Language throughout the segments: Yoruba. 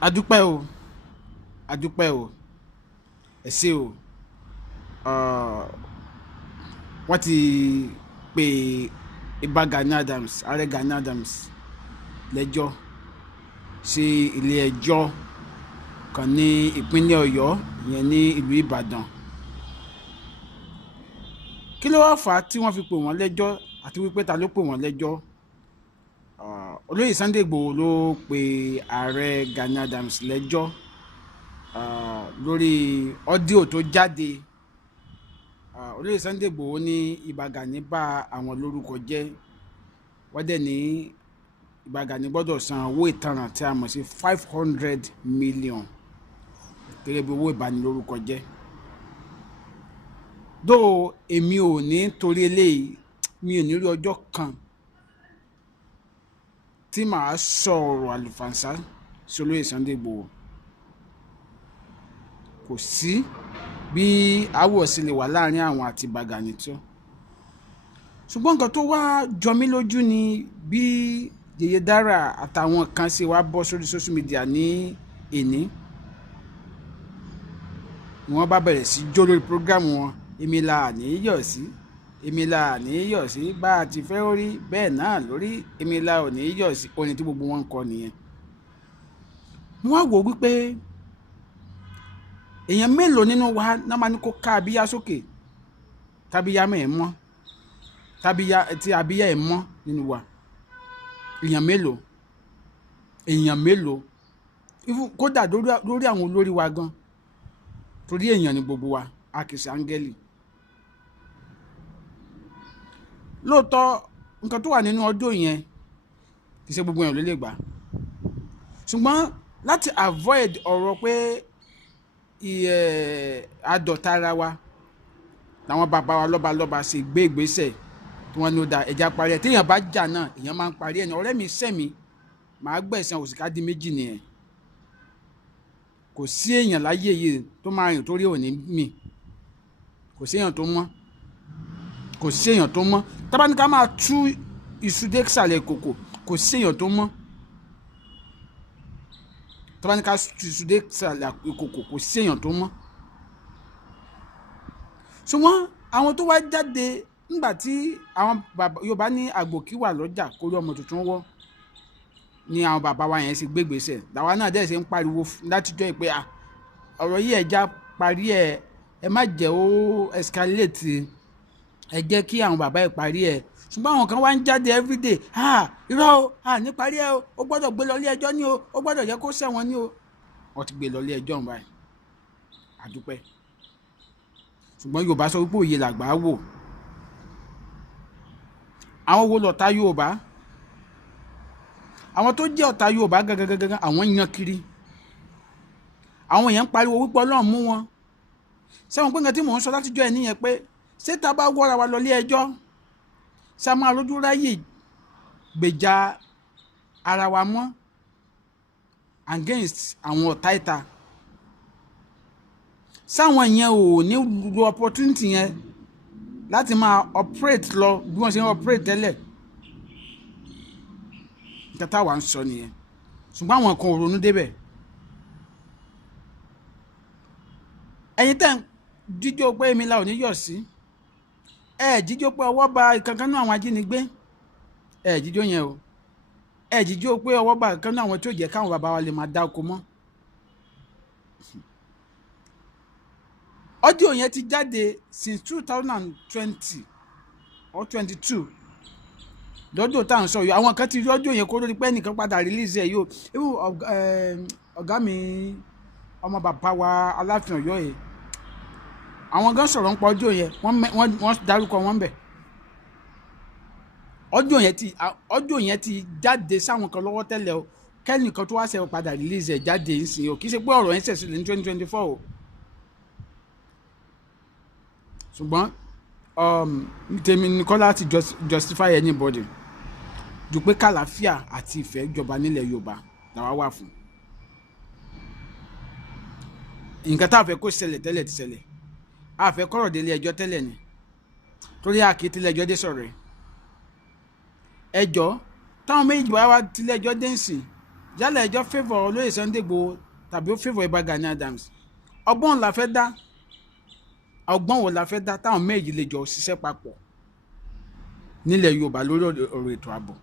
adúpẹ́ o adúpẹ́ o ẹ ṣé o. Ah, wọ́n ti pe Ìbà Gani Adams, ààrẹ Gani Adams lẹ́jọ́ sí ilé ẹjọ́ kan ní ìpínlẹ̀ Ọ̀yọ́, ìyẹn ní ìlú Ìbàdàn. Kí ló wá fà á tí wọ́n fi pè wọ́n lẹ́jọ́ àti wípé ta ló pè wọ́n lẹ́jọ́? Olóyè Sunday Igboho ló pe ààrẹ Gani Adams lẹ́jọ́ lórí ọ́díò tó jáde. Olóyè Sunday Igboho ní Ìbà Gani bá àwọn lórúkọ jẹ́, wọ́n dẹ̀ ní Ìbà Gani gbọ́dọ̀ san owó ìtanràn tí a mọ̀ sí 500 million gẹ́gẹ́ bí owó ìbanilórúkọ jẹ́. Dó èmi ò ní torí eléyìí, mi ò ní rí ọjọ́ kan tí màá sọ̀rọ̀ àlùfànṣá sí Olóyè Sunday Igboho. Kò sí bí àwọ̀ sì lè wà láàrin àwọn àti Ìbà Gani tó. Ṣùgbọ́n nǹkan tó wá jọ mí lójú ni bí Yèyé Dára àtàwọn kan ṣe wá bọ́ sórí social media ní èní. Wọ́n bá bẹ̀rẹ̀ sí jó lórí program wọn, èmi là ní yọ̀ sí, èmi là ní yọ̀ sí, bá a ti fẹ́ rí bẹ́ẹ̀ náà lórí, èmi là ò ní yọ̀ sí, orin tí gbogbo wọn ń kọ nìyẹn. Mo wá wò wípé èèyàn mélòó nínú wa náà máa ní kó ká abíyá sókè tábíyá mẹ́ẹ̀ mọ́, tí abíyá ẹ̀ mọ́ nínú wa? Èèyàn mélòó? Èèyàn mélòó? Kódà lórí àwọn olórí wa gan, torí èèyàn ni gbogbo wa, a kì í ṣe áńgẹ́lì. Lóòótọ́ nǹkan tó wà nínú ọdún yẹn kì í ṣe gbogbo èèyàn ló lè gbà, ṣùgbọ́n láti avoid ọ̀rọ̀ pé àdọ̀tá ara wa làwọn bàbá wa lọ́balọ́ba ṣe gbé ìgbésẹ̀ tí wọ́n ní ó da ẹja parí ẹ̀. Téèyàn bá jà náà èèyàn máa ń parí ẹ̀ ní. Ọ̀rẹ́ mi sẹ́mi màá gbẹ̀san òṣìkà di méjì nìyẹn. Kò sí èèyàn láyé yìí tó máa rìn torí òní mi, kò sí èèyàn tó mọ́, kò sí èèyàn tó mọ́. Tábà ní ká máa tú iṣu dé ìsàlẹ̀ ìkòkò, kò sí èèyàn tó mọ́. Tábà ní ká tú iṣu dé ìsàlẹ̀ ìkòkò, kò sí èèyàn tó mọ́. Ṣùgbọ́n àwọn tó wá jáde nígbà tí àwọn bàbá Yorùbá ní àgbò kí wà lọ́jà kó rí ọmọ tuntun wọ́, ni àwọn bàbá wa yẹn sì gbégbèsè. Làwa náà dẹ̀ ṣe ń pariwo látijọ́ ìpè ọ̀rọ̀ yìí ẹja parí ẹ̀, ẹ má jẹ́ ó escalate, ẹ jẹ́ kí àwọn bàbá ẹ̀ parí ẹ̀. Ṣùgbọ́n àwọn kan wá ń jáde everyday, irọ́ o, ní parí ẹ̀ o, ó gbọ́dọ̀ gbé lọ ilé ẹjọ́ ní o, ó gbọ́dọ̀ yẹ kó ṣẹ̀wọ̀n ní o. Wọ́n ti gbé lọ ilé ẹjọ́ báyìí, àdúpẹ́. Ṣùgbọ́n Yorùbá sọ wípé òye làgbà wò. Àwọn wo lọ̀tá Yorùbá? Àwọn tó jẹ́ ọ̀tá Yorùbá gangan àwọn yan kiri. Àwọn èèyàn ń pariwo wípé Ọlọ́run mú wọn. Sẹ́wọ̀n pé nǹkan tí mò ń sọ látijọ́ ẹ̀ nìyẹn pé ṣé tá a bá wọ́ra wa lọ ilé ẹjọ́, ṣá máa lójú ráyè gbèjà ara wa mọ́ against àwọn ọ̀tá ìta? Sáwọn yẹn ò ní lo opportunity yẹn láti máa operate lọ bí wọ́n ṣe ń operate tẹ́lẹ̀? Nǹkan táwa ń sọ nìyẹn. Ṣùgbọ́n àwọn kan ò ronú débẹ̀. Ẹ̀yin tẹ́ ń jíjó pé èmi la ò ní yọ̀ sí, jíjó pé ọwọ́ ba ìkankan náà àwọn ajínigbé, jíjó yẹn o. Jíjó pé ọwọ́ ba ìkankan náà àwọn tí ò jẹ́ káwọn bàbá wa lè máa dá oko mọ́. Ọ́díò yẹn ti jáde since 2020 or 22 lọ́dún tá à ń sọ yìí. Àwọn kan ti rí ọ́díò yẹn kó lórí pé ẹnìkan padà release ẹ̀ yóò. Irú ọ̀gá mi, ọmọ bàbá wa Aláàfin Ọ̀yọ́ yìí, àwọn gan sọ̀rọ̀ ń pa ọ́díò yẹn, wọ́n dárúkọ wọn bẹ̀. Ọ́díò yẹn ti jáde sáwọn kan lọ́wọ́ tẹ́lẹ̀ o, kẹ́nìkan tó wá ṣe padà release ẹ̀ jáde nísìnyí o. Kì í ṣe pé ọ̀rọ̀ yẹn ṣẹ̀ṣẹ̀ ní 2024 o. Ṣùgbọ́n tèmi ní kọ́ láti justify anybody ju pé kàlàáfíà àti ìfẹ́ jọba nílẹ̀ Yorùbá làwa wà fún. Nǹkan tá a fẹ́ kó ṣẹlẹ̀ tẹ́lẹ̀ ti ṣẹlẹ̀. A fẹ́ kọ́rọ̀ délé ẹjọ́ tẹ́lẹ̀ ni, torí a kì í tilẹ̀ ẹjọ́ dé sọ̀rọ̀ ẹ̀. Ẹjọ́ táwọn méjì wá tilẹ̀ ẹjọ́ dé ń sìn, yálà ẹjọ́ favour olóyè Sunday Igboho tàbí ó favour Ìbà Gani Adams, ọgbọ́n la fẹ́ dá, ọgbọ́n wo la fẹ́ dá táwọn méjì lè jọ ṣiṣẹ́ papọ̀ nílẹ̀ Yorùbá lórí ọ̀rọ̀ ètò ààbò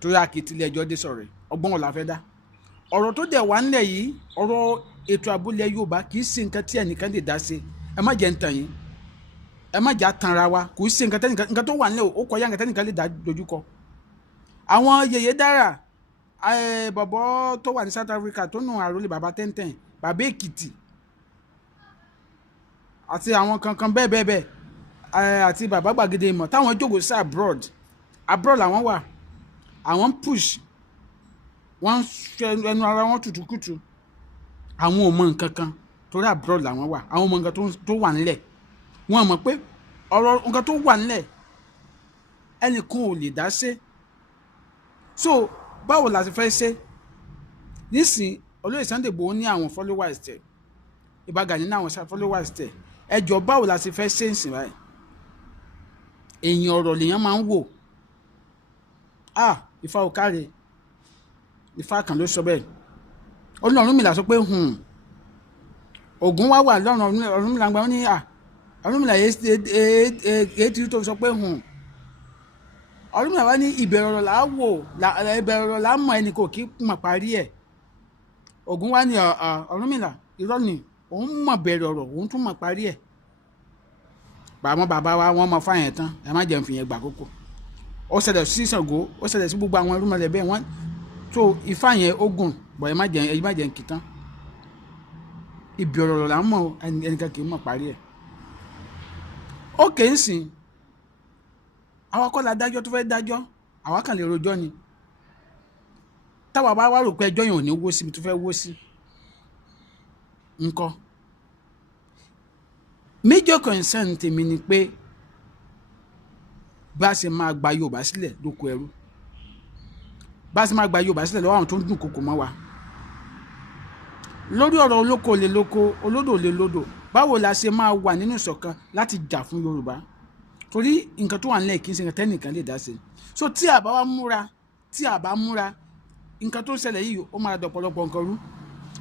tó yà kí tilẹ̀ ẹjọ́ dé sọ̀rọ̀ ọgbọ́n wo la fẹ́ dá. Ọ̀rọ̀ tó dẹ̀ wá nílẹ̀ yìí, ọ̀rọ̀ ètò ààbò ilẹ̀ Yorùbá kì í ṣe nǹkan tí ẹnìkan lè dá ṣe. Ẹ má jẹ́ ń tàn yín, ẹ má jà tanra wa, kò í ṣe nǹkan tó wà nílẹ̀ ó kọjá nǹkan tẹ́nìkan lè dá dojúkọ. Àwọn yèyé dára bọ̀bọ̀ tó wà ní South Africa tó nù àròlé bàbá tẹ́ntẹ́n, bàbá Èkìtì àti àwọn kankan bẹ́ẹ̀ àti bàbá Gbàgede Ìmọ̀ táwọn jókòó sí abroad làwọn wà, àwọn push, wọ́n ẹnu ara wọn tutù àwọn ò mọ nǹkan kan torí abroad làwọn wà, àwọn ò mọ nǹkan tó wà nílẹ̀, wọ́n mọ̀ pé ọ̀rọ̀ nǹkan tó wà nílẹ̀ ẹnìkan ò lè dá ṣe. So báwo la ti fẹ́ ṣe nísìn? olóyè Sunday Igboho ní àwọn followers tẹ̀, Ìbà Gani ní àwọn followers tẹ̀, ẹjọ́ báwo la ti fẹ́ ṣe ń sìn báyìí? èèyàn ọ̀rọ̀ lèèyàn máa ń wò. Ifá ò káre, Ifá kan ló sọ bẹ́ẹ̀. Ọ̀rúnmìlà sọ pé Ògún wá wà lọ́rùn Ọ̀rúnmìlà gba ó ní Ọ̀rúnmìlà èyí tí tó sọ pé Ọ̀rúnmìlà wá ní ìbẹ̀rẹ̀ ọ̀rọ̀ là á wò, ìbẹ̀rẹ̀ ọ̀rọ̀ là á mọ̀ ẹnì kò kí mọ̀ parí ẹ̀. Ògún wá ní Ọ̀rúnmìlà irọ́ ni, òun mọ̀ bẹ̀rẹ̀ ọ̀rọ̀ òun tún mọ̀ parí ẹ̀. Bàbá wa wọ́n mọ fáyẹn tán, ẹ má jẹun fìyẹn gbà kókò. Ó ṣẹlẹ̀ sí Ṣàngó, ó ṣẹlẹ̀ sí gbogbo àwọn irúnmọlẹ̀ bẹ́ẹ̀ wọ́n tó Ifá yẹn ogun bọ̀ ẹ má jẹun kìtán. ìbẹ̀rẹ̀ ọ̀rọ̀ là ń mọ̀ ẹnìkan kì í mọ̀ parí ẹ̀. ó kè ń sìn àwa kọ́ la dájọ́ tó fẹ́ dájọ́, àwa kàn lè rojọ́ ni. táwa bá wá rò pé ẹjọ́ yẹn ò ní wó síbi tó fẹ́ wó sí ńkọ́. major concern tèmi ni pé bá a ṣe máa gba Yorùbá sílẹ̀ lóko ẹrú, bá a ṣe máa gba Yorùbá sílẹ̀ lọ́wọ́ àwọn tó ń dùn kòkò mọ́ wa. lórí ọ̀rọ̀ olóko lè lóko, olódò lè lódò, báwo la ṣe máa wà nínú ìṣọ̀kan láti jà fún Yorùbá? torí nǹkan tó wà nílẹ̀ kì í ṣe nǹkan tẹ́nìkan lè dá sí. so tí a bá wá múra, tí a bá múra, nǹkan tó ń ṣẹlẹ̀ yìí ó máa dọ̀pọ̀lọpọ̀ nǹkan rú.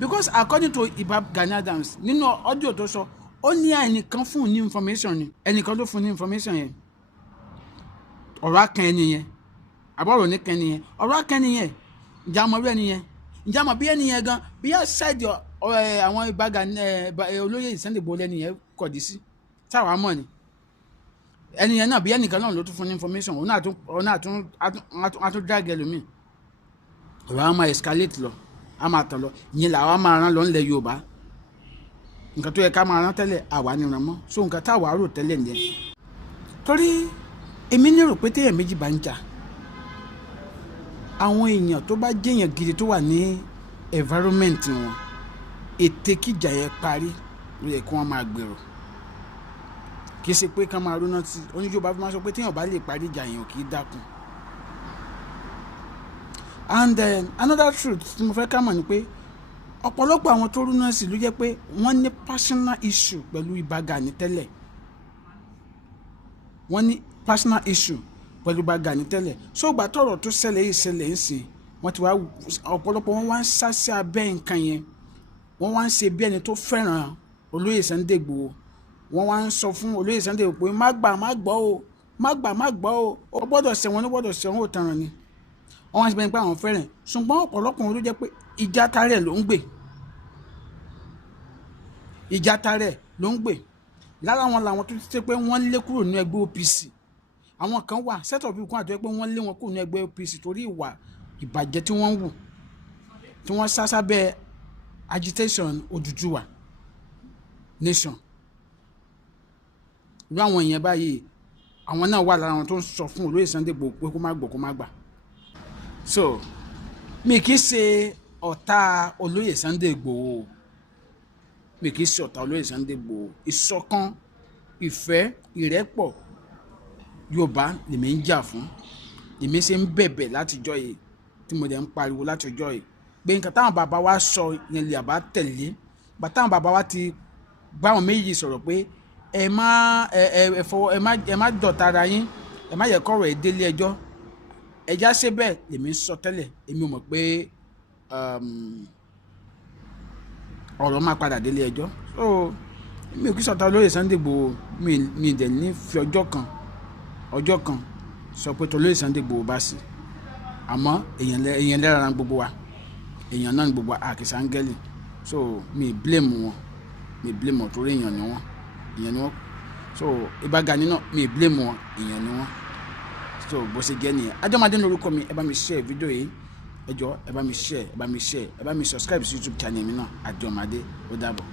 because according to Ìbà Gani Adams nínú ọ́díò tó sọ, ó ní ẹnìkan fún un ní information ni, ẹnìkan ló fún un ní information yẹn. ọ̀rọ̀ akàn ẹni yẹn, àbọ̀rọ̀ ní kan ẹni yẹn, ọ̀rọ̀ akàn ẹni yẹn, ǹjẹ́ àmọ́ bí ẹni yẹn, ǹjẹ́ àmọ́ bí ẹni yẹn gan, bí yẹn ṣáìdì àwọn Ìbà Gani olóyè Sunday Igboho lẹ́ni yẹn kọ̀dí sí, táwa mọ̀ ni. ẹni yẹn náà bí ẹnìkan náà ló tún fún ní information, òun náà tún drag ẹlòmíì. ọ̀rọ̀ àwọn máa escalate lọ, a máa tàn lọ, ìyẹn làwa máa rán lọ nílẹ̀ Yorùbá. nǹkan tó yẹ ká máa rán tẹ́lẹ̀ àwa ni ràn mọ́, so nǹkan táwa rò tẹ́lẹ̀ nìyẹn. torí èmi lérò pé téèyàn méjì bá ń jà, àwọn èèyàn tó bá jẹ́yàn gidi tó wà ní environment wọn, ète kíjà yẹn parí ló yẹ kí wọ́n máa gbèrò, kì í ṣe pé ká máa róná sí. oníjọba fi máa sọ pé téèyàn bá lè parí ìjà yẹn kì í dákun. and another truth tí mo fẹ́ ká mọ̀ ni pé ọ̀pọ̀lọpọ̀ àwọn tó róná sí ló jẹ́ pé wọ́n ní personal issue pẹ̀lú Ìbà Gani tẹ́lẹ̀, wọ́n ní personal issue pẹ̀lú Ìbà Gani tẹ́lẹ̀. so ìgbà tọ́rọ̀ tó ṣẹlẹ̀ yìí ṣẹlẹ̀ ń sìn, wọ́n ti wá ọ̀pọ̀lọpọ̀ wọn wá ń sá sí abẹ́ nǹkan yẹn, wọ́n wá ń ṣe bí ẹni tó fẹ́ràn olóyè Sunday Igboho, wọ́n wá ń sọ fún olóyè Sunday Igboho pé má gbọ́ o, ó gbọ́dọ̀ ṣẹ̀wọ̀n ó tanràn ni. wọ́n wá ń ṣe bẹ́ẹ̀ pé àwọn fẹ́ràn, ṣùgbọ́n ọ̀pọ̀lọpọ̀ wọn ló jẹ́ pé ìjà tarẹ̀ ló ń gbè, lára wọn làwọn tó ti ṣe pé wọ́n lé kúrò ní ẹgbẹ́ OPC. àwọn kan wà set of people kan àti pé wọ́n lé wọn kúrò ní ẹgbẹ́ OPC torí ìwà ìbàjẹ́ tí wọ́n ń wù, tí wọ́n sá sábẹ́ agitation Odùduwà nation. irú àwọn èèyàn báyìí, àwọn náà wà lára wọn tó ń sọ fún olóyè Sunday Igboho pé kó má gbà. so mi kì í ṣe ọ̀tá olóyè Sunday Igboho, mi kì í ṣe ọ̀tá olóyè Sunday Igboho. ìṣọ̀kan, ìfẹ́, ìrẹ́pọ̀ Yorùbá lèmi ń jà fún, lèmi ṣe ń bẹ̀bẹ̀ látijọ́ yìí, tí mo dẹ̀ ń pariwo látijọ́ yìí pé nǹkan táwọn bàbá wa sọ yẹn lè àbá tẹ̀lé. bàtàwọn bàbá wa ti bá àwọn méjì sọ̀rọ̀ pé ẹ má dọ̀tá ara yín, ẹ má yẹ kọ́rọ̀ ẹ̀ délé ẹjọ́, ẹja ṣe bẹ́ẹ̀ lèmi ń sọ tẹ́lẹ̀ èmi ò mọ̀ pé ọ̀rọ̀ máa padà délé ẹjọ́ so mi ò kí sọ̀tà olóyè Sunday Igboho mi dẹ̀ ní fi ọjọ́ kan sọ pé tolóyè Sunday Igboho bá sí àmọ́ èèyàn lẹ́ra gbogbo wa èèyàn náà ní gbogbo wa àkìsà áńgẹ́lì so mi blame wọn torí èèyàn ni wọ́n so Ìbà Gani náà mi blame wọn èèyàn ni wọ́n so bó ṣe jẹ́ nìyẹn Ajọ́madé lórúkọ mi ẹ bá mi share fídíò yìí ẹ jọ̀ọ́ ẹ bá mi share ẹ bá mi subscribe sí YouTube channel mi náà Ajọ́madé ó dàbọ̀.